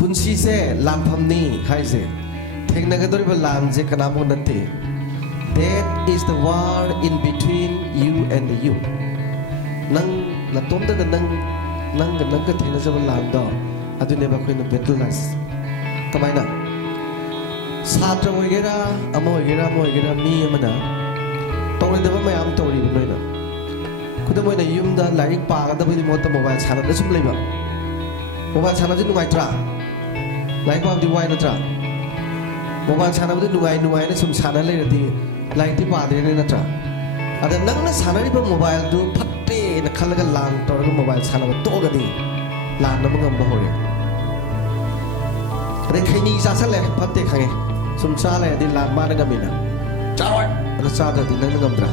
पुंसी से लामफमनी हाइजे थेंगनगदोरिबा लामजे कनामो नते that is the war in between you and you nang natomda nang ka thengna lamdo adune ba khoina battles kamaina satra oigera amo oigera mi amana tawrida ba mayam tawri ba noina kudamoina yumda larik paga da bidi mota mobile chana da sum leiba mobile chana ji nungai tra laik ba di wai na tra mobile chana ba nungai na sum chana le rati laik ti pa de na tra ada nang na chana ri ba mobile du phatte na khalaga lan tor ga mobile chana ba to ga di lan na ngam ba hore re khaini sa sa le phatte khange sum cha le di lan ma na ngamina chawai ada cha da di nang ngam tra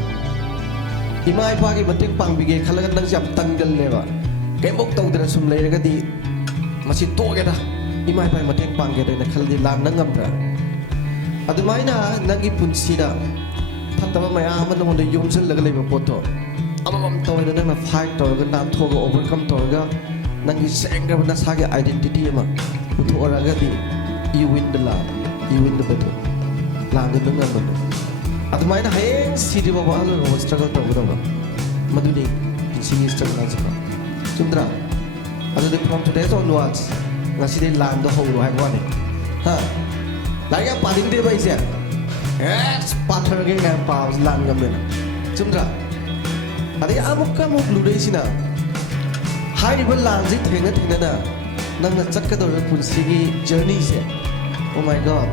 imai pa gi mating pang bi ge khalaga nang jam tangal le ba ke mok tau dra sum le ga di masi to ga da imai pa mating pang ge de na khal di lan na ngam tra adumaina nangi punsida fataba mayam amon yumsel laga leba poto amam toy na na fight torga nam thoga overcome torga nangi senga na sage identity ama utu oraga di you win the love you win the battle lang na ngam adumaina heng sidi baba alo struggle torga ba maduni pinsi struggle na sa chundra adu from today's onwards ngasi de land the whole hai one ha lagi yang paling dia baik sih, partner lagi yang paus lan gambar, cumra. Ada amuk kamu belum dari sini, hari ini lan sih tengah na, nang ngecek ke dalam pun segi journey sih. Oh my god,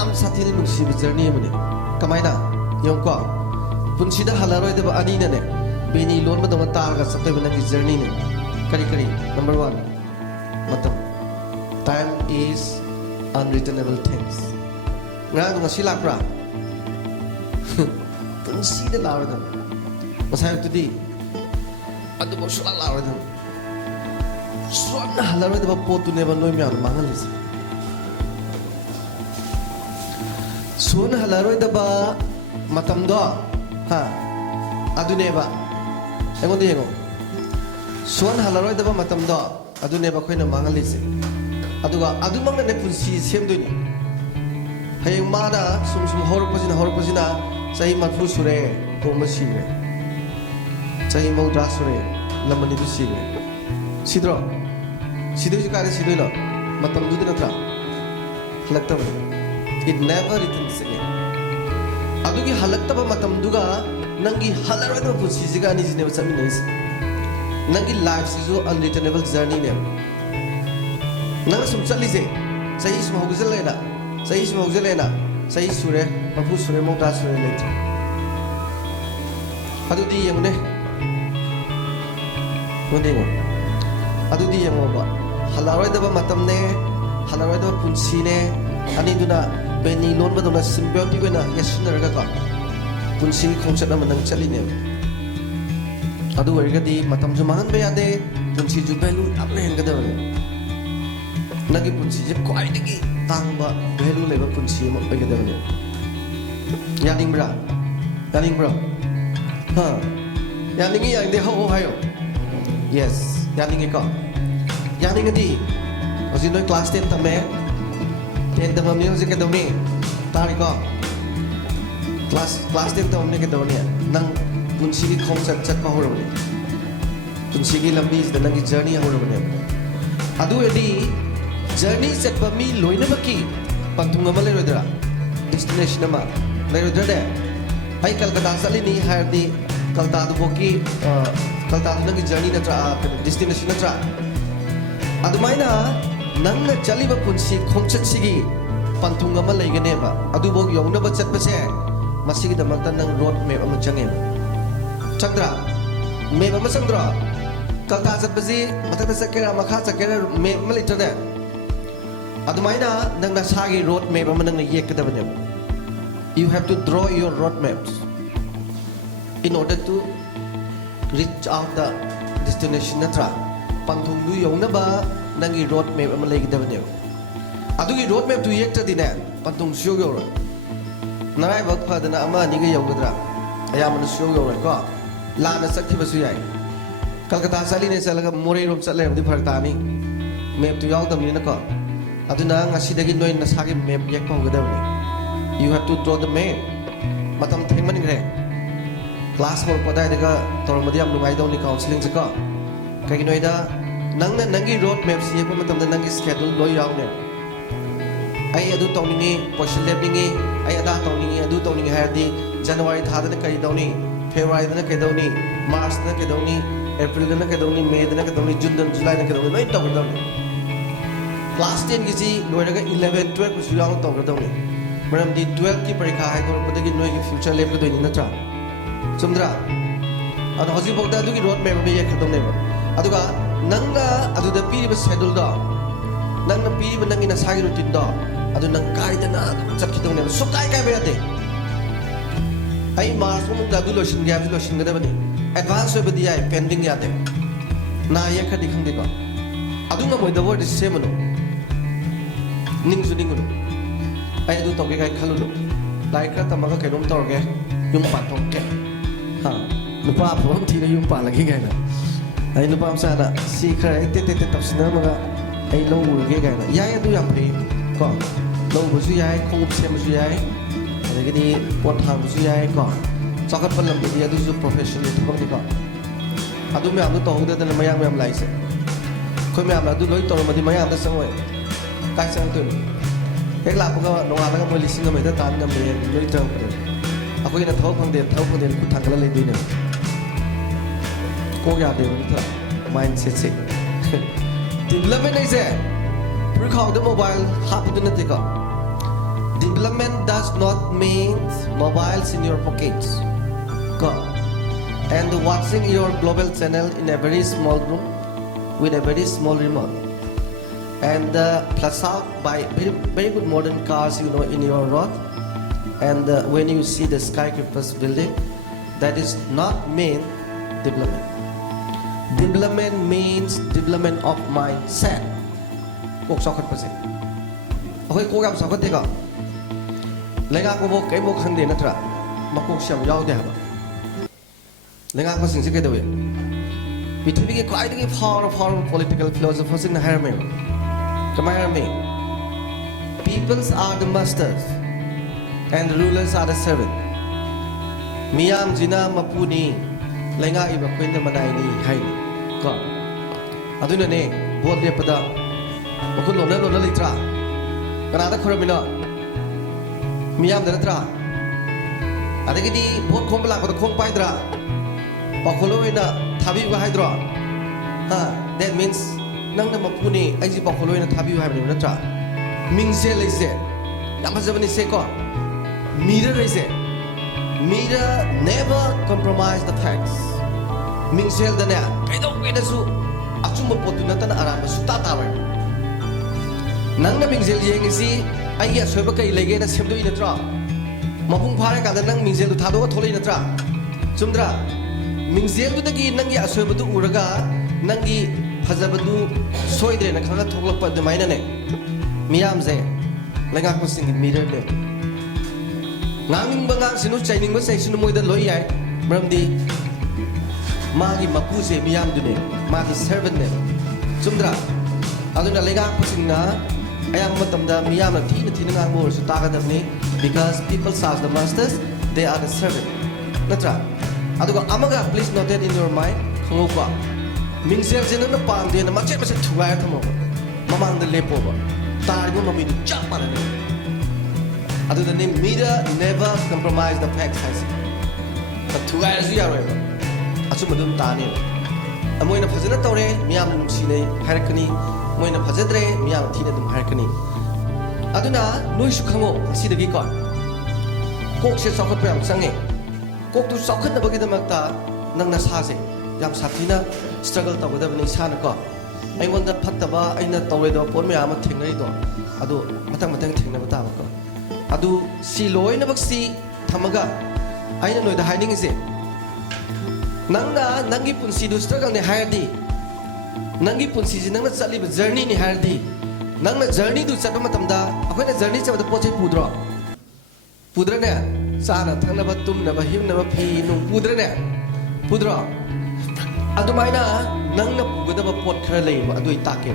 am saat ini nusi journey mana? Kamai na, yang kau, pun sida halaroi itu ani na ne, bini loan betul betul tar sampai mana ki journey ne, kari. Number one, matam, time is unreturnable things. Nggak tu ngasih lapra, pensi dah lawan tu. Masa itu di, ada bos lawan tu. Suara lawan tu bapa tu ni banoi mian mangal is. Suara lawan tu bapa matam doa, ha, adu ni bapa. Engon dia engon. Suara lawan tu bapa matam doa, adu ni bapa kau ni mangal is. Aduga adu mang ne punsi sem do ni hayeng mada sum hor pasina sahi marfu sure ko masire sahi maudra sure lamani du sire sidro ji kare sidoi lo matam du na tra halakta it never returns again adugi halakta ba matam duga nangi halarwa do punsi jiga ni jine sami nais nangi life is a unreturnable journey ne nang sum chali se sahi sum hogzel lena sahi sure papu sure mota sure le adu di yang ne ngode ngo adu di yang ba halaroi da ba matam ne halaroi da punsi ne ani duna beni lon ba duna symbiotic na yasner ga ka punsi khongchat na manang chali ne adu werga di matam ju mahan be ade punsi ju belu apne heng ga da nagi punsi je kuai degi tangba value level punsi mo bagi dah ni. Yaning bra, ha. Yaning ni yang dia ho hayo. Yes, yaning iko. Yaning ni, asin noi class 10 tame, 10 tame music academy, tari ko. Class 10 tame ni kita ni, nang punsi ki konsep cak kau orang ni. Punsi ki lambi is nang ki journey orang ni. Adu edi journey set bami loina baki pantung amal le rodra destination ama le rodra de hai Kolkata sali ni hai di Kolkata du boki Kolkata na ki journey na tra destination na tra adu maina nang na chali ba punsi khongchat sigi pantung amal le gane ba adu bok yong na ba chat pa se masigi da mata nang road map ama changem chandra map ama chandra Kolkata chat pa si mata sa kera makha sakera map ma le tra adumaina nang nasagi road map ama nang yek kada banyam you have to draw your road maps in order to reach out the destination natra panthung du yong na ba nangi road map ama legi da banyam adugi road map tu yek ta dine panthung syo yo narai bak phadana ama ni ga yogadra aya man syo yo ko la na sakhi basu yai Kolkata sali ne salaga more rom sale di phartani map tu yaw dam ni na ko aduna ngasidagi noi nasagi map yak pawgadawni you have to draw the map matam thengmani gre class hor padai daga tormadi am lungai dawni counseling jaka kai noi da nangna nangi road map si yak matam da nangi schedule loi yaune ai adu tawningi position levelingi ai ada tawningi adu tawningi hayadi January thada na kai dawni February na kai dawni March na kai dawni April na kai dawni May na kai dawni June na July na kai dawni noi tawgadawni class 10 ki si loiraga 11 12 ku suyang tawgadawni maram di 12 ki parikha hai dor padagi noi ki future lab ka doini na tra sumdra adu hoji bokda adu ki road map bi yak khadawne ba aduga nangna adu da piri ba schedule da nangna piri ba nangi na sagi routine da adu nang kai da na chat khidawne ba sukai kai ba yate ai March mo da du lotion gap lotion ga da bani advance ba di ai pending yate na yak khadi khangde ba adu nga moi da word same no ningsu ningulo ai adu tawge kai khalulo lai kra tamaga kainom tawge yung patongke ha nupa phom thi na yung palagi gai na ai nupa amsa na si khara te te te tapsina maga ai lo ge gai na yai adu yam phe ko lo bu su yai khong sem su yai adagi di pot hang su yai ko chakat palam bi adu su professional thok ni ko adu me adu tawde da mayam yam lai se khoi me am adu loi tor ma di mayam da sangoi kai sang tu hek la ko no ala ga mo lising ga me da tan ga me loi tang ko akoi na thau phang de ku thang la le dine ko ya de ni tha mindset se development is a recall the mobile happen to the development does not mean mobiles in your pockets go and watching your global channel in a very small room with a very small remote and plus out by very, very good modern cars in your road and when you see the skyscrapers building that is not mean development. Development means development of mindset. Kok sokat pa siya okay kok am sokat teka lenga ko mo kay mo khande na tra makok siyam yaw de haba lenga ko sing sikay dawi pithibhi ke kai dagi power political philosophers in harme kamay harme peoples are the masters and rulers are the servant miyam jina mapuni lenga iba kwenda manai ni haini ko aduna ne bol de pada bakul lona litra kana da khorabina miyam da tra adagi di bot khombla ko khom pai dra bakolo ina thabi wa haidra ha that means nang na mapuni ai ji bakolo ina thabi wa haibni na tra mingse leise namazabani se ko Media never compromise the facts. Mingsel da na kaido kaido su achumba potuna tan aramba su tatawa. Nang na mingsel yeng si ai ya soiba kai lege na semdo ina tra. Mapung phare ka da nang mingsel du thado ga tholei na tra. Chumdra mingsel du dagi nang ya soiba du uraga nang gi phajaba du soidre na khanga thoklak pa de maina ne. Miyam je lenga ko sing mirror le. Ngaming bangang sinu chaining ba sai sinu moida loi yai maramdi magi mapu se miyam dune magi servant ne chumdra aduna lega pusingna ayang matamda miyam na thina ngang bor su taga damni because people serve the masters they are the servant natra aduga amaga please note that in your mind khongopa mingsel jena na pang de na mache thuai thamo mamang de lepo ba targo mami chapa na ne Other than the media never compromise the facts has. But two guys we are ever. Asumadum Tani. A moina Pazana Tore, Miam Sine, Harkani, Moina Pazadre, Miam Tinadum Harkani. Aduna, no Shukamo, see the Gikon. Cook says Socket Pam Sange. Cook to Socket the Bagada Magda, Nanga Sase, Yam Satina, struggled with the Nisanaka. I want that Pataba in the Toledo, Pormiama Tingrado. Ado, Matamatang Tingabataka. Adu si loy na bagsi thamaga aina noi da hiding is nangna nangi punsi du struggle ne hardi nangi punsi ji nangna chali journey ni hardi nangna journey du chapa matamda akoina journey chaba da pochai pudra ne sana thangna ba tumna ba himna ba phi nu pudra adu maina nangna pugada ba pot khara lei ba adu itake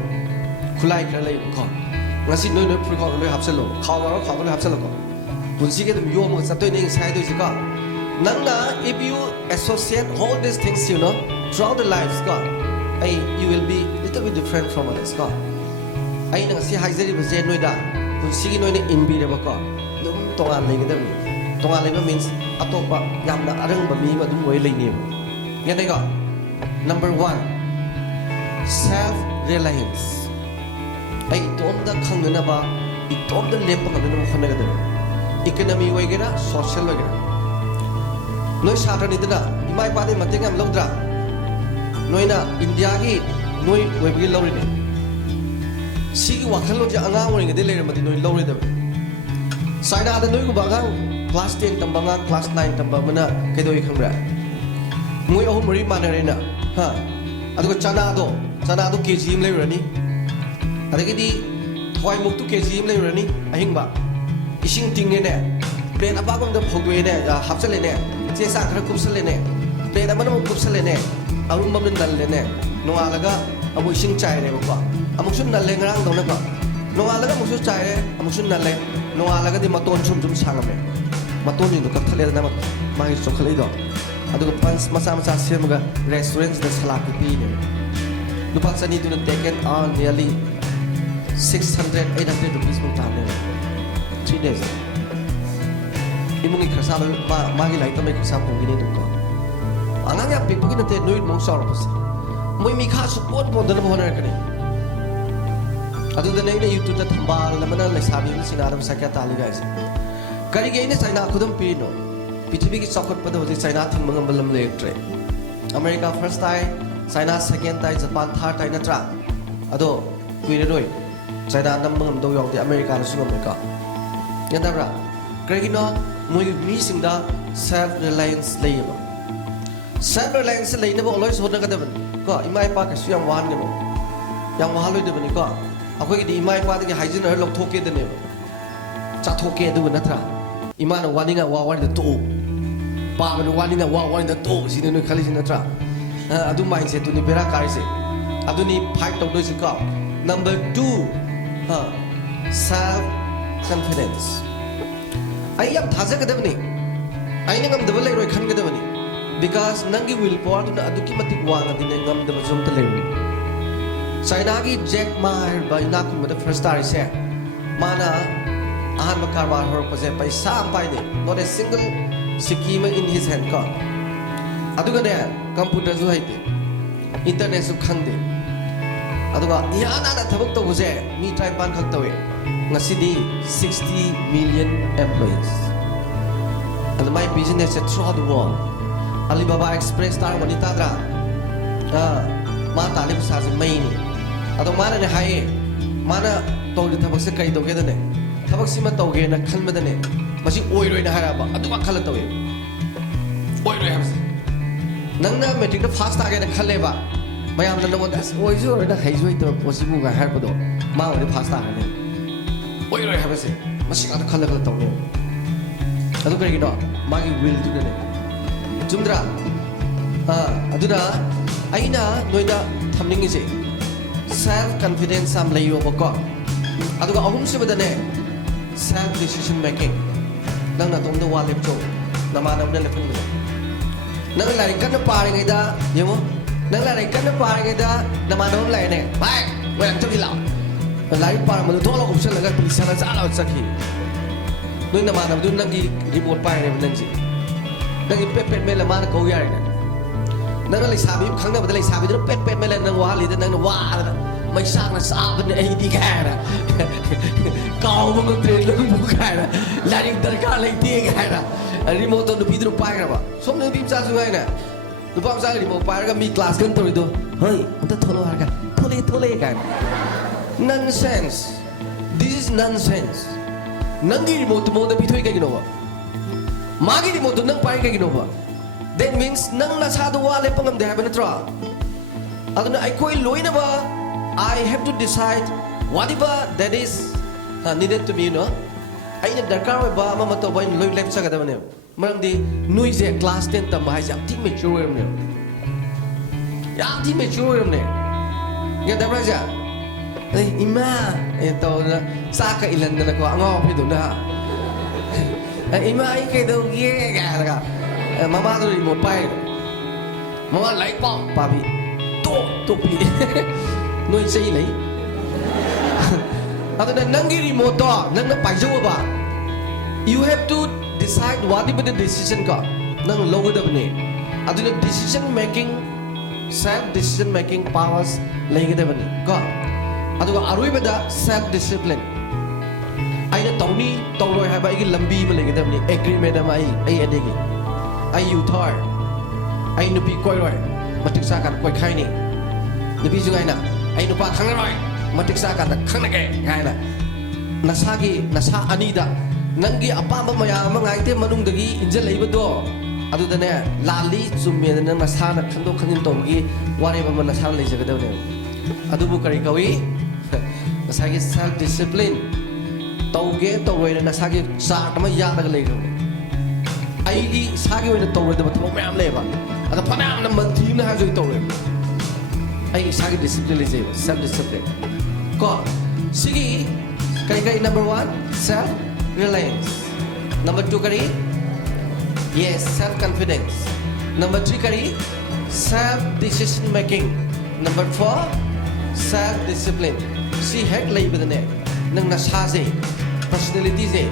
khulai khara lei ko ngasi noi noi pru khong noi hapselo khaw ma khaw noi hapselo ko punsi ke dum yo mo sa toi ning sai doi ka nangna if you associate all these things you know throughout the lives ka ai you will be little bit different from others ka ai nang si haizeri ba je noi da punsi ki noi ne in bi de ba ka dum tongan lei ga tongan lei ba means atopa yamna arang ba mi ma dum wei lei ni ya dai ka number 1 self reliance ai tom da khang na ba I tom da lep ngam na khon ga de economy wei ga social wei ga noi satra ni da imai pa de mateng am lodra noi na india gi noi wei bi lo ri ne si gi wakhal lo ja anga wei ga de le ma di noi lo ri da saina da noi ku ba gang class 10 tam banga class 9 tam ba mana ke doi khang ra moi ahum mari ma na re na ha adu ko chana do kg im le ra ni adagidi thwai muk tu kg im le ra ni ahing ba ising ting ne ne plate apa kom da phogwe ne hapsale ne che sa khara kupsale ne plate amana kupsale ne arum mam nan le ne no alaga amu ising chai re ba amuk sun nal le ngarang do na ba no alaga musu chai re amuk sun nal le no alaga di maton sum sangame maton ni do ka thale na ma hi chokhale do adu ko pans masa semaga restaurants da salaki pi ne lupa sani tu na taken on nearly 600-800 rupees mong tamo 3 days imong ikrasa magi lai tamay krasa pong ginito ko ang nga pipagin natin nuit mong sorrows mo mi kha support mo dala mo na kani adu da nei na youtube da thambal naman na sabi mo sinaram sa kya tali guys kari gay ni China khudam pino pithibhi ki chokot pa do China thing mga balam le tre America first time China second time Japan third time na tra ado kuire roi China nam mangam do yong di America na sungam ka yan ra kregino moi mi singda self reliance leba self reliance lei na bo loi so na ka da ko imai pa ka suyang wan ga no yang wa loi de bani ko akoi ki di imai pa de hygiene er lok thoke de ne cha thoke du na tra imana waninga wa wan de to pa ga waninga wa wan de to si ne khali sin na tra adu mindset tu ni bera kai se adu ni fight to do si ko number 2 self confidence ai yam thaja ka devani ai ne ngam debal lai roi khan ka devani because nangi will power tu na adu ki matik wa na din ngam de zum ta lai China gi Jack Ma ba ina ku ma the first star se mana ahan ma karbar hor ko je paisa pai de not a single scheme in his hand ka adu ga ne computer zu hai de internet su khang de aduga yana na thabak to buje mi tribe ban khak tawe ngasidi 60 million employees and my business is throughout the world Alibaba Express tar mani tadra ma talib sa je mai ni ado mana ne hai mana to de thabak se kai do ge de ne thabak sima to ge na khan ma de ne masi oi roi na hara ba aduga khala tawe oi roi ha nang na metric da fast ta ge na khale ba mayam na namo das oi jo na hai jo ito possible ga har podo ma oi pasta ha ne oi roi ha base masi ka khala khala taw ne adu kare gi no ma gi will tu ne jumdra aduna aina noida thamning ise self confidence sam layo bako aduga ahum se badane self decision making nang na tom da wa lep jo nama nam ne lepun ne nang lai kan pa ngai da yemo nang lai kan pa ngai da nama nam lai ne bai wen to hilau lai pa ma do lo ko se la ga pi sa na sa la sa ki noi nama nam du nang gi remote pa ne nang ji nang gi pet me la ma ko ya ne nang lai sa bi khang na ba lai sa bi do pet me la nang wa li da nang wa mai sa na sa ba ne ai di ka na kaw mo ko tre lo ko ka na la ring dar ka lai ti ka na remote to bi do pa ka ba som ne bi sa su ngai na du pa sa remote pa ka mi class kan to do hoi ta tholo har ka thole ka nonsense this is nonsense nang gi remote mo da bi thoi ka gi no ba ma gi remote nang pa ka gi no ba that means nang na sa do wa le pangam de ha ba na tra aduna ai koi loi na ba I have to decide whatever that is needed to me, you know. I need darkar ba mama to ba in loi left sa ka da ba ne maram di nui je class 10 tam ba ja ti mature ne ya ti mature ne ya da ba ja Ima ito na saka ilan na ko ang ako ito na Ima ay kay daw ye ka mama to mo pai mama like pa papi to pi noi sei lai ato na nangi remote to nang na pai jo ba you have to decide what is the decision ka nang logo da ne ato na decision making self decision making powers lai ga da ne ka aduga aroibada self discipline aina tawni tawroi haba igi lambi ma legadamni agreement ama ai adegi ai uthar ai nupi koiroi matik sa kan koi khaini nupi jungaina ai nupa khangroi matik sa kan khangnage gaina nasa anida nangi apamba mayam ngaite manungdagi injal leibado adudane lali chumme na nasa na khando khanin tawgi ware ba nasa leijagadawne adubu kari kawi nasagi self discipline tawge tawroi na nasagi chart ma yadaga leiro ai di sagi wena tawroi da thong mayam leba ada panam na manthi na ha joi tawroi ai sagi discipline le jeba self discipline ko sigi kari number 1 self reliance number 2 kari yes self confidence number 3 kari self decision making number 4 self discipline si hack lay bidane nang nasa se personality se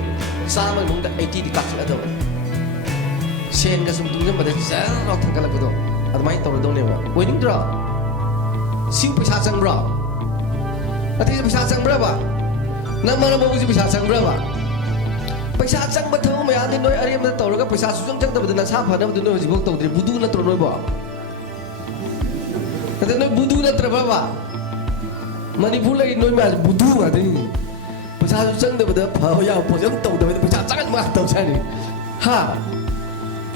sama nung da 80 di kakla do sen ga sum tung ba da sa ro thakala ko do admai to do ne ba waiting dra siu paisa sang bra ati paisa sang bra ba nang mana mo si paisa sang bra ba paisa sang ba tho ma ya ni noi ari ma to ro ga paisa su sang jang da ba na sa pha na ba no ji bok to de budu na tro noi ba kada noi budu na tra ba Manipur lagi noi ma budu ma de paisa su sang da ba da pha ya po jang to da paisa sang ma to sa ni ha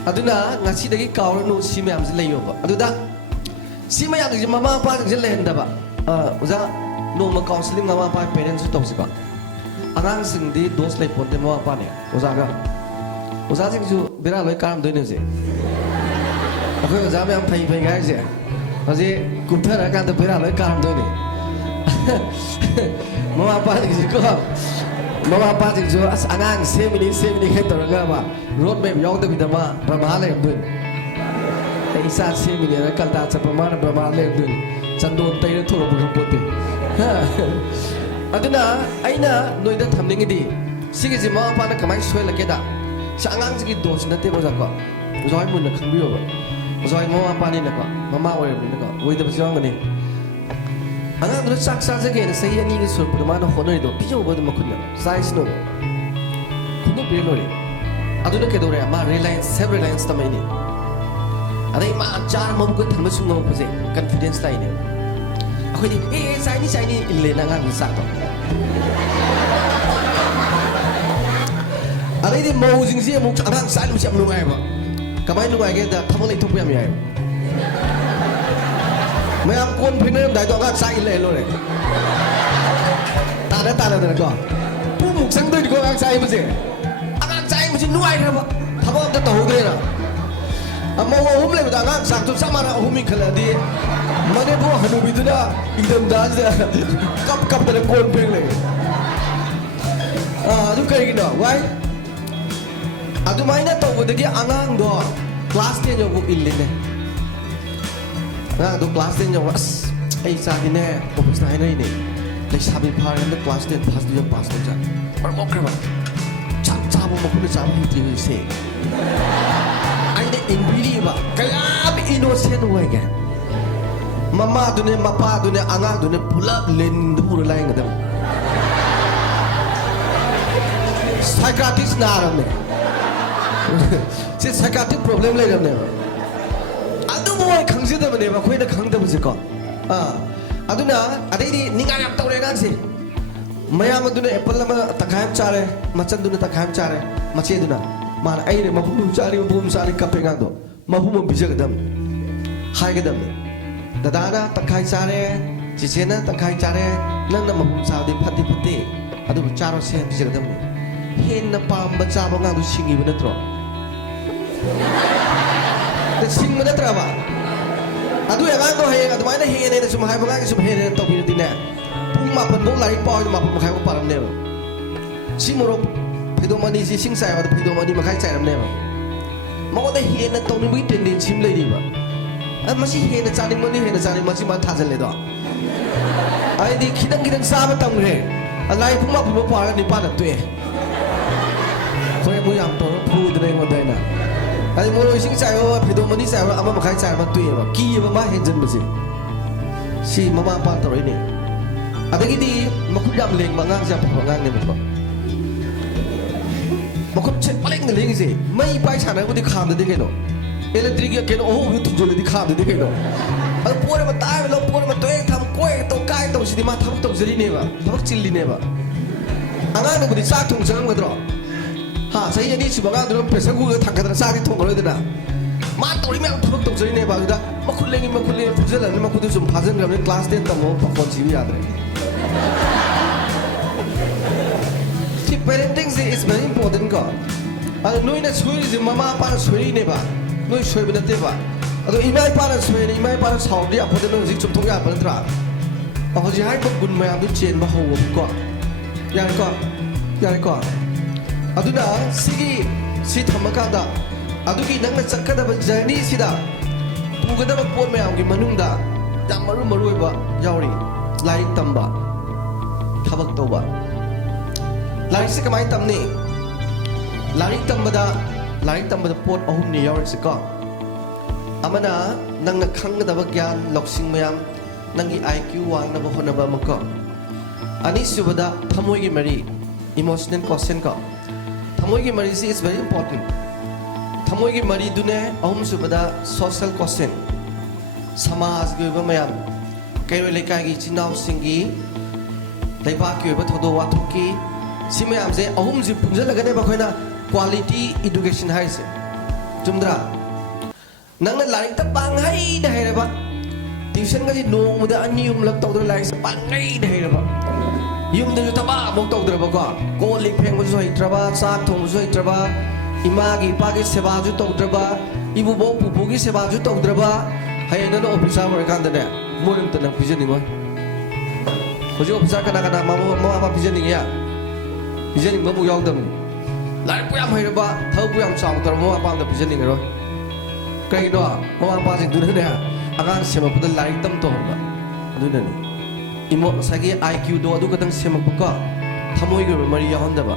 aduna ngasi dagi kaw no si mayam se lay yo ba aduda si mayam ji mama pa ji le henda ba uza no ma counseling mama pa parents to si ba anang sing di dos lai ponte mama pa ne uza sing ju bera loi karam doi ne se akoi uza mayam phai ga se aje kuptha ra ka da bera loi karam doi ne mama pa ji ko mama pa ji jo anang semini khet to ga ba road map yaw da bidama brahma le dun isa semini ra kalta cha pamana brahma le dun chandon tai ra thoro bu pote aduna aina noida thamning di sigi ji mama pa na kamai soi la ke da sa angang ji dos na te ba ko zoi mun na khangbi yo ba zoi mama pa ni na ko mama oi ni na ko oi da ba jong ni angang do sak sa je ke na sai ani ni sur brahma na honoi do pijo ba da makun na sai sno khunu pe lo ri aduna ke do re ma reliance self reliance tamai ni adai ma char mom ko thamba sung no pase confidence tai ni akhoi ni sai ni le na nga sa to adai di mo jing si mo angang sai lu cham lu ngai ba kamai lu ngai ke da thamang lai thok yam yai मैं आप कौन फिर नहीं दायित्व का साइल ले लो रे ताना को पुमुक संग तो दिखो आग साइल मुझे नुआई रे बा थबो अब तो हो गए ना अब मैं वो हुमले बता आग साग तो समाना हुमी खला दी मने वो हनु बिदुना एकदम दाज कप तेरे कौन फिर ले अदु करेगी ना वाई अदु माइना तो वो देखिए आंगांग दो क्लास 10 जो वो इल्ले ने do class 10 yang was ai sa ni office na hai ni le sabi phar na class 10 pass dia pass na ja par mo kra cha mo ko ni cha mo ti se ai de ingri ba kaya bi innocent way ga mama du ne mapa du ne anga du ne pula len du pura lai ngadam psychiatrist na ram ne se psychiatric problem le ram ne moi khangje da bane ba khoi na khang da bu ko aduna adai di ninga yam tawre ga si mayam aduna apple ma takhayam chare machan duna takhayam chare mache duna man ai re mabum chari mabum sari kape ga do mabum bijag dam hai ga dam dadana takhai chare chichena takhai chare nang na mabum sa di phati adu charo sen bijag dam hen na pam ba cha ba nga du singi ba natro sing mana teraba adu yang aku hai adu mana hingga ni semua hai bangang semua hingga topi itu ni pun mapan bau lari pau mapan makai bau param neba si morok phedom ani si sing sai wada phedom ani makai sai ram neba mau da hian na tong ni bui ten din sim lai diba masi hian na chani masi ma thajal le do ai di khidang sa ba tam re alai phung ma phung pa ni pa na tue khoi mu yam to phu de ngo dai na ai mo lo sing sai wa phedom ani sai wa ama makai sai ma tue ba ki ba ma hen jan ba si mama pa to ri ni adagi di makut yam leng mangang ja pa ngang ne ba makut chet paling ne leng si mai pai chana ko di kham de ke no electric ya ke no oh tu jol di kham de ke no al pore ma tai lo pore ma to ek tham ko ek to kai to si di ma tham to jeri ne ba tham chil li ne ba angang ne ko di sa thong sang ma dro ha sai ani si ba dro pesa ku ga thang ka sa di thong ro de na ma to ri me tham to jeri ne ba da makut leng pujal ne makut zum phajan ga ne class 10 tamo pa kon si ya de si parenting is very important ko ado noi na chhui ji mama pa na chhui ne ba noi chhui ba te ba ado imai pa na chhui ne imai pa na chau ri a photo no ji chum thong ya pa tra a ho ji hai ko gun ma am chen ba ho ko ya ko ado na si thamaka da ado ki nang na chakka da ba journey si da pu ga da ba pot ma am ki manung da ya maru ba yauri lai tamba thabak to ba lai se kamai tam ni lai tamba da pot ahum ni yauri se ko amana nang na khang da ba gyan loksing mayam nang gi IQ wang na ba hona ba ma ko ani subada thamoi gi mari emotional quotient ko thamoi gi mari is very important thamoi gi mari dune ahum subada social quotient samaj gi ba mayam kairo lekai gi chinau singi leiba ki ba thodo wa thoki si mayam je ahum ji punjal lagane ba khoina quality education hai se chumdra nang na lai ta pang hai da hai ba tuition ga ji nong mu da ani yum lak tawdra lai se pang hai da hai ba yum da ta ba mo tawdra ba ko lik pheng ba zoi traba sa thong zoi traba ima gi pa gi seba ju tawdra ba ibu bo pu gi seba ju tawdra ba hai na no officer ba kan da ne mo rim ta na pijening wa hoji officer kana ma pijening ya pijening ba mu yaw dam lai pu yam hai ba thau pu yam chang tar mo pa da pijening ro kai do mo pa jing du ne agang sema pu da lai tam to ba adu ne imo sagi IQ do adu ka tang sema pu ka thamoi gi mari ya honda ba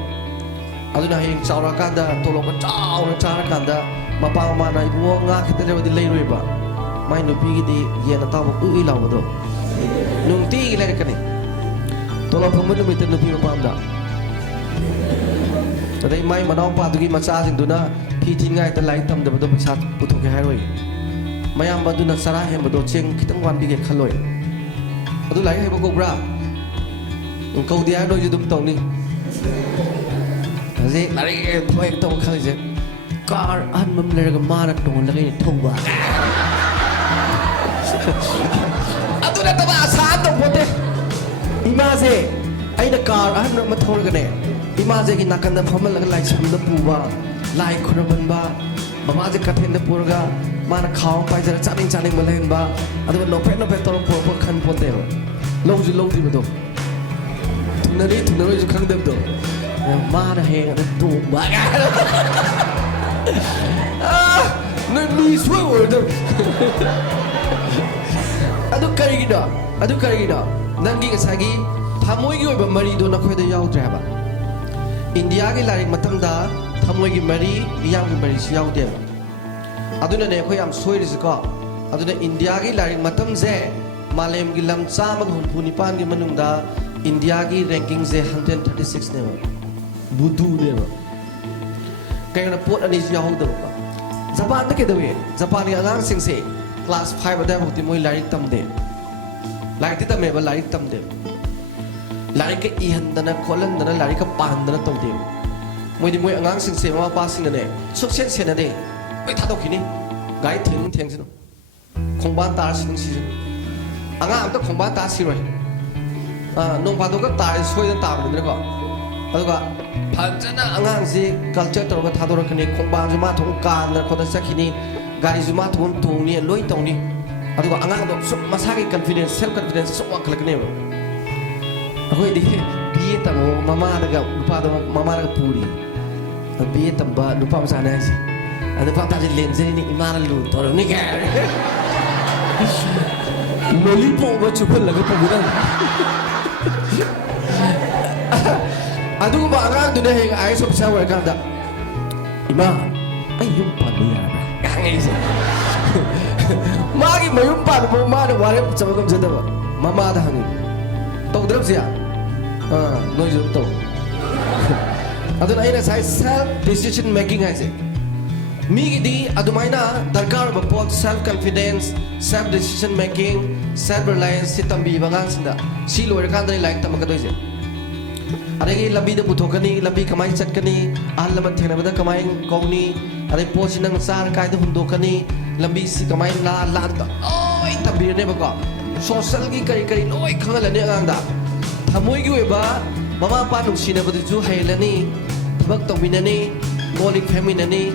adu na hing chawra kan da to lo ka chaw na chara kan da ma pa ma na ibu nga khite le di lai roi ba mai no pi gi di ye na ta ba u law ba do nung ti gi le ka ni to lo phu mu mi te no pi ma pa da tadai mai manau pa du gi ma cha jing du na phi tin ngai ta lai tam da ba do pa sa pu thu ke hai roi mayam ba du na sara hem ba do cheng kitang wan bi ge khaloi adu lai hai ba ko bra ko dia do ju dum tong ni aje lai thoi tong khali je car an mam le ga ma na tong la ge thong ba adu na ta ba sa to pote ima se ai na car an ma thor ga ne ima je gi nakan da phamal la lai sam da pu ba lai khuraban ba mama je kathen da purga mana khaw pai jara chaning ma len ba adu no pe tor po khan pote ba lo ji ba do thunari ju khang dem do ma na he ga tu ba ga no mi suo do adu kari gi da nangi ga sagi thamoi gi oiba mari do na khoi da yaw dra ba india gi larik matam da thamoi gi mari yang gi mari si yaw de aduna ne khoi am soi ris ko aduna india gi larik matam je malem gi lam cha ma hum pu ni pan gi manung da india gi ranking je 136 ne ba budu ne ba kai na pot ani si yaw da ba japan ta ke da we japan gi alang sing se class 5 da hoti moi larik tam de larik ta me ba larik tam de larik ka ihan dana kholan dana larik ka pan dana to de moi di moi angang sing se ma pa sing ne sok sen sen de oi tha dok khini gai theng sin khong ban tar sin si angang am ta khong ban ta si roi nong pa do ka tar soi da ta ba de ko adu ka phan jana angang si culture to ka tha do khini khong ban ju ma thong kan na ko da sakhini gai ju ma thong thong ni loi tong ni adu ka angang do masagi confidence self confidence so wa khlak ne Aku di biye tamu mama ada lupa ada mama ada puri. Biye tamba lupa masana sih. Ada pak tadi lensa ini imana lu tolong ni kan. Lollipop baca pun lagu pembunuhan. Aduh bang tu dah yang ayah sebesar mereka dah. Ima, ayah umpan dia apa? Yang ini sih. Magi mayumpan mama ada warna sama kamu jadi apa? Mama ada hani. Tahu terus ya? Noi jauh tahu. Aduh ayah saya self decision making aja. Mi di aduh mana darkar berpot self confidence, self decision making, self reliance si tambi bangang senda. Si luar kan dari lain tamak itu aja. Ada yang lebih dah butuh kani, lebih kamai cat kani, ahal lebat thena benda kamai kau ni, ada pos nang sar kai tu hundu kani, lebih si kamai la ta. Oh, itu biar ni baga. Sosial ki kari oi kangal ni anda. Thamoi ki weba, mama pa nung sina betul ju hai lani, bak tong binani, golik feminani,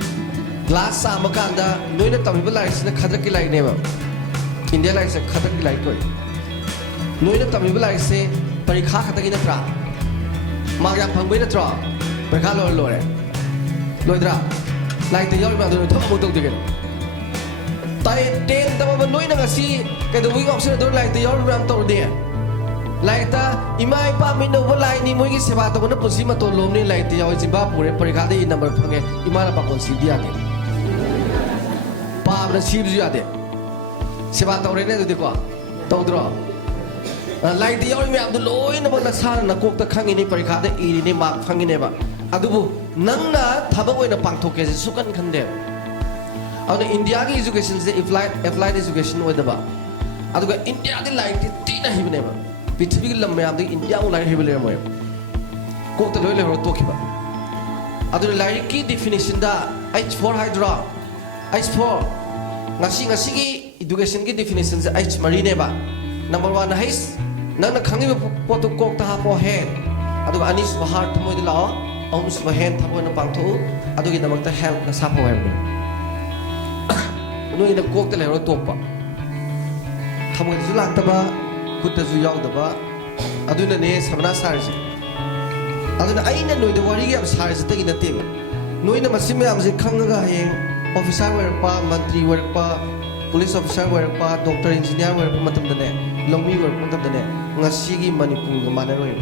glass sama kanda, noi na tambi belai sina khadrak ki lai ni ba. India lai se khadrak ki lai koi. Noi na tambi belai se parikha khadrak ki na pra. Maga pangbai na tra, berkah lor dra, like the yard man tu mau tahu juga. Tai ten tapi menoi nak si, kalau wing option tu like the yard man tahu dia. Like ta imai pa minum bolai ni mui ki sebab tu mana posisi mah tolong ni like the yard Zimbabwe perikah dia number panggil imala pa konsi dia ni. Pa berapa sih dia ada. Sebab tahu ni tu dia tahu dra. Like the yard man tu loi na bang nasar na kok tak khang ini perikah dia ini mak khang ini ba. Aduh nang na thabak oi na pangthok ke sukan khande. Aduh India ki education se applied education oi da ba. Aduh India di like ti na hi bne ba. Prithvi ki lam mayam di India u like hi ble mo. Kok ta loi le ro to ki ba. Aduh like ki definition da H4 hydra. H4 ngasi ki education ki definition se H mari ne ba. Number 1 H nang khangni potu kok ta po hen. Aduh anis bahar thamoi de lao. Om sebahagian thamoi na pangtho. Aduh kita makta help na sapo hen. Noi na kok ta le ro to pa. Thamoi ju lang ta ba, kut ta ju yaw da ba. Aduh na ne sabna sar ji. Aduh na ai na noi de wari gi ab sar ji ta gi na te. Noi na masim me am ji khang ga heng officer wer pa mantri wer pa police officer wer pa doctor engineer wer pa matam da ne. Longmi wer pa matam da ne. Ngasi gi Manipur ga mana roi.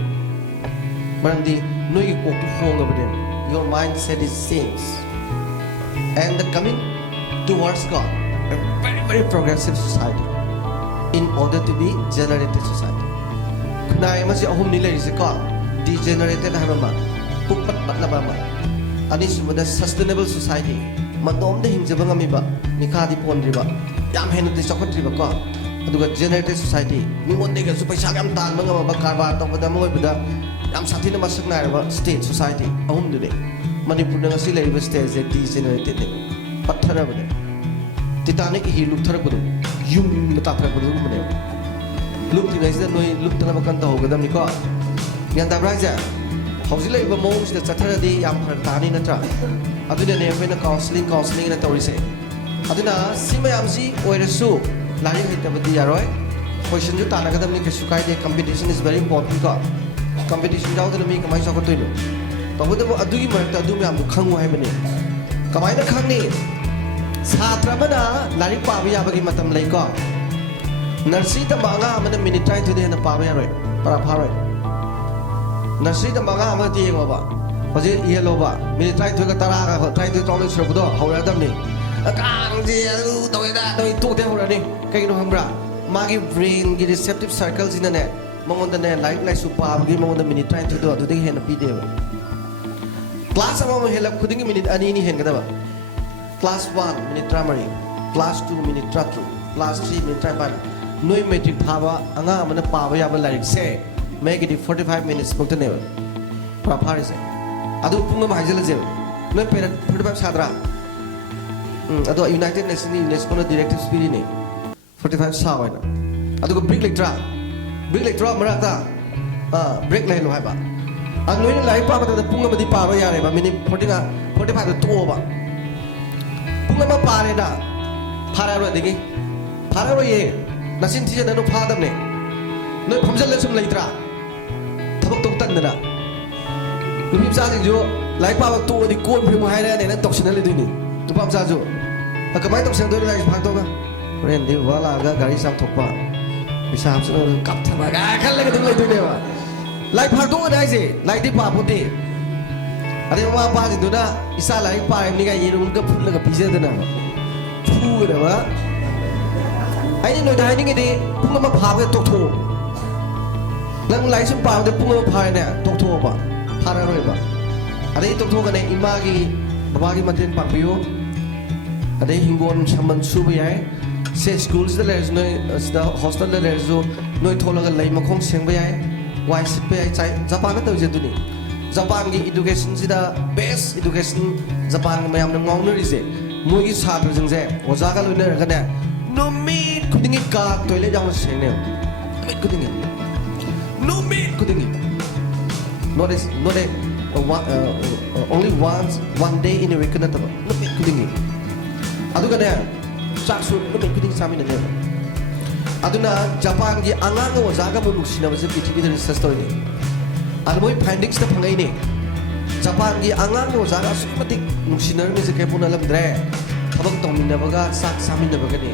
Marandi noi gi kok hong ga bade. Your mindset is things. And the coming towards God, a very progressive society, in order to be generated society. Kunai masih ahum nilai risiko, degenerated hamama, pupat patla mama. Ani sudah sustainable society. Matom deh hingga bangga miba, nikah di pon riba, yang hendak disokot riba ko. Aduga generated society. Mimon deh supaya sagam tan bangga maba karba atau pada mau beda. Yang satu nama sebenarnya apa state society. Ahum deh. Manipur dengan sila riba state degenerated deh. Patara bade. Titanic hi look thar kudu yum mata thar kudu mane look ti naisa noi look tana makan ta hogadam ni ko yan da braja hosile ba mom sta chathara di yam phar tani na tra aduna ne fe na counseling na tori se aduna sima yam si oirasu lari hita badi yaroi question ju tana kadam ni ke sukai de competition is very important ko competition daw da mi kamai sa ko toino tabuda bo adugi marta adu me am khangu hai bane kamai na khang ni Satra mana lari pabia bagi matam laiko. Nursery tambanga mana minute try today na pabia roi. Para paroi. Nursery tambanga mana tiye ko ba. Hoje yellow ba. Minute try to ka tara ka try to tolong suruh budo. Haura dam ni. Akang je alu toy da toy tu te hora ni. Kai no hambra. Magi brain gi receptive circles in the net. Mangon da ne like supa bagi mangon da minute try to do. Tu ding hen na pide ba. Class ama mo helap khuding minute ani ni hen kada ba. Class 1 minute primary, class 2 minute tratu, class 3 minute tripan. Noi metric phaba anga mana pawa ya ba like say make it 45 minutes bukta ne pra phari se adu punga ma hajala je noi pera 45 sadra adu United Nations UNESCO na directive speed ne 45 sa wa na adu ko break like drop marata break lai lo hai ba an noi lai pa ba da punga ma di pa ba ya re ba minute 45 to ba punga ma pare da phara ro digi phara ro ye nasin thije na no phadam ne no phomjal le sum leitra थबक तों तंदना नुपी मचासिंजु like पाबा तोदी कोन फिम हाइराने न तोक्सिना लेदुनि नुपा मचाजु कमाय तोक्सिन दोनि like फाक्तोगा rain दि वालागा गाड़ी साम थोकपा पिसा हाबसनो कापथाबा खालगा दं लेदुनेबा like फाक्तोगा दाइसे like दि पापोते अरे mama पाजिदुना इसा लाइक पाइमनि गा येरुमगा फुलगा पिजेदना फुगदबा आइनि नोइ दाइनिङिदि पुंगमा फाबे तोक्थो नंग लाइक सुम पाबदे पुंगमा फायने तोक्थोबा फारारोयबा अरे तोक्थोगने इमागी बाबागी मतेन पाबियो अरे हिंगोन समन सुबे याय से स्कूल्स द लेज नोइ द हॉस्टल द लेज नोइ थोलगा लै मखों सेंबे याय वाइ सिपे याय चाइ जापान त तौजेदुनि जापान की एजुकेशन सिदा बेस्ट एजुकेशन जापान में हमने माउनरिजे मोगी छात्र जंजे ओजागा लोइने रगने नुमित खुदिंगी का टॉयलेट जाऊं सेने नुमित खुदिंगी not a only one day in a week na taba नुमित खुदिंगी अदुगा ने चाकसु नुमित खुदिंगी सामिना ने अदुना जापान की अंगांग ओजागा मु नुसिना बसे पृथ्वी द रिसर्च स्टोरी अलमोई फाइंडिंग्स ता फंगाइने जापान की आंगांग ओजागा सुमति नुसिनर में जे केपुना लमद्रे थबक तोमिनबगा साक सामिनबगने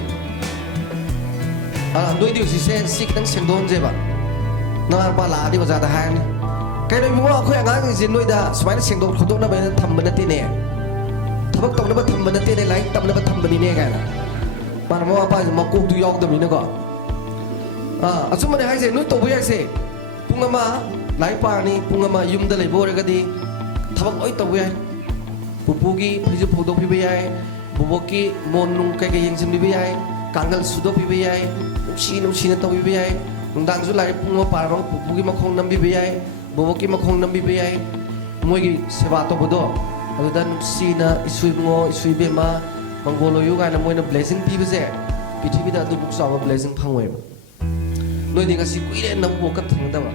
नोइ दिउसि से सिक नंग सेंदोन जेबा नंगा बा लादि ओजादा हायने कैनो बिमो अखोय आंगांग जे नोइदा सुमाइना सेंदोन खदोना बेन थम्बना तेने थबक तोमनबा थम्बना तेने लाइक तमनबा थम्बनी ने गाना मारमो आपा मकोक दु यावदमिना को असुमने हाइसे नोइ तोबु याइसे पुंगमा लाइक पानी पुंगमा युमदा लेबोरगदी थबक ओइ तबु याय पुपुगी फिजु फोदो पिबे याय बुबोकी मोनुं कैके यंजिम बिबे याय कांगल सुदो पिबे याय नुसिना तबिबे याय नुंदांजु लाइक पुंगमा पारबा पुपुगी मखों नंबिबे याय बुबोकी मखों नंबिबे याय मोइगी सेवा तोबदो अदुदा नुसिना इसुइबो इसुइबेमा मंगोलो युगाना मोइना ब्लेसिंग पिबेजे पृथ्वीदा अदु बुकसावा ब्लेसिंग फंगोयबा नोइदि गसि कुइरे नंबो कप थंगदाबा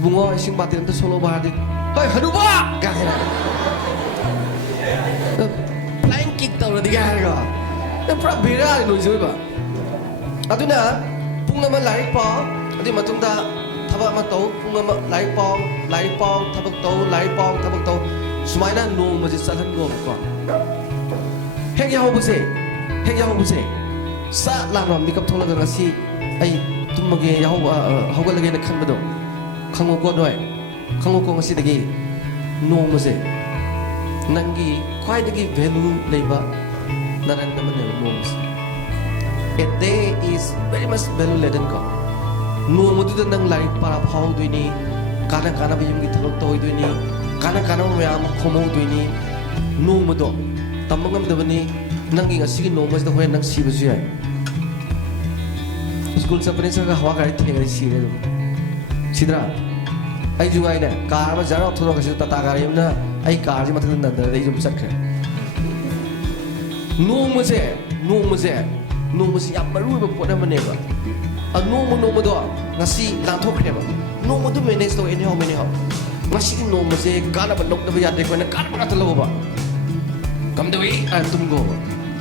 bungo ising batin to solo bahadi hoy hanuba gahera flying kick taw na diga ga na pra bira no joiba aduna pungama lai pa adi matungda thaba ma taw pungama lai pa thabak taw sumaina no ma ji salan go ko hek ya hobuse sa la ram mikap thola ga si ai tumage ya hoga lage na khan bado खांगो को दोय खांगो को ngasi dagi nong mase nangi khwai dagi value leiba naran namane nong mase a day is very much value laden ko nong mudu da nang lai para phau doini kana ba yum gi thalok toy doini kana mayam khomo doini nong mudo tamangam dabani nangi ngasi gi nong mase da hoy nang sibu su yai school sa pare sa hawa gari thengari sire sidra ai jungai ne car ma jara thodo ka tata gari na ai car ji mathal nan da dei jum sakre no muse ya maru ba pona mane ba a no mo do ngasi la thokre ba no mo do manage to anyhow ngasi no muse kana ba nok da ba ya de ko na kana ba thalo ba kam de wi an tum go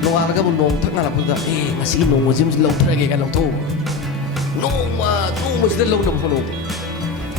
lo ar ga bu no thak na la bu da ngasi no mo jim lo thra ge ka lo tho no mo de lo no phono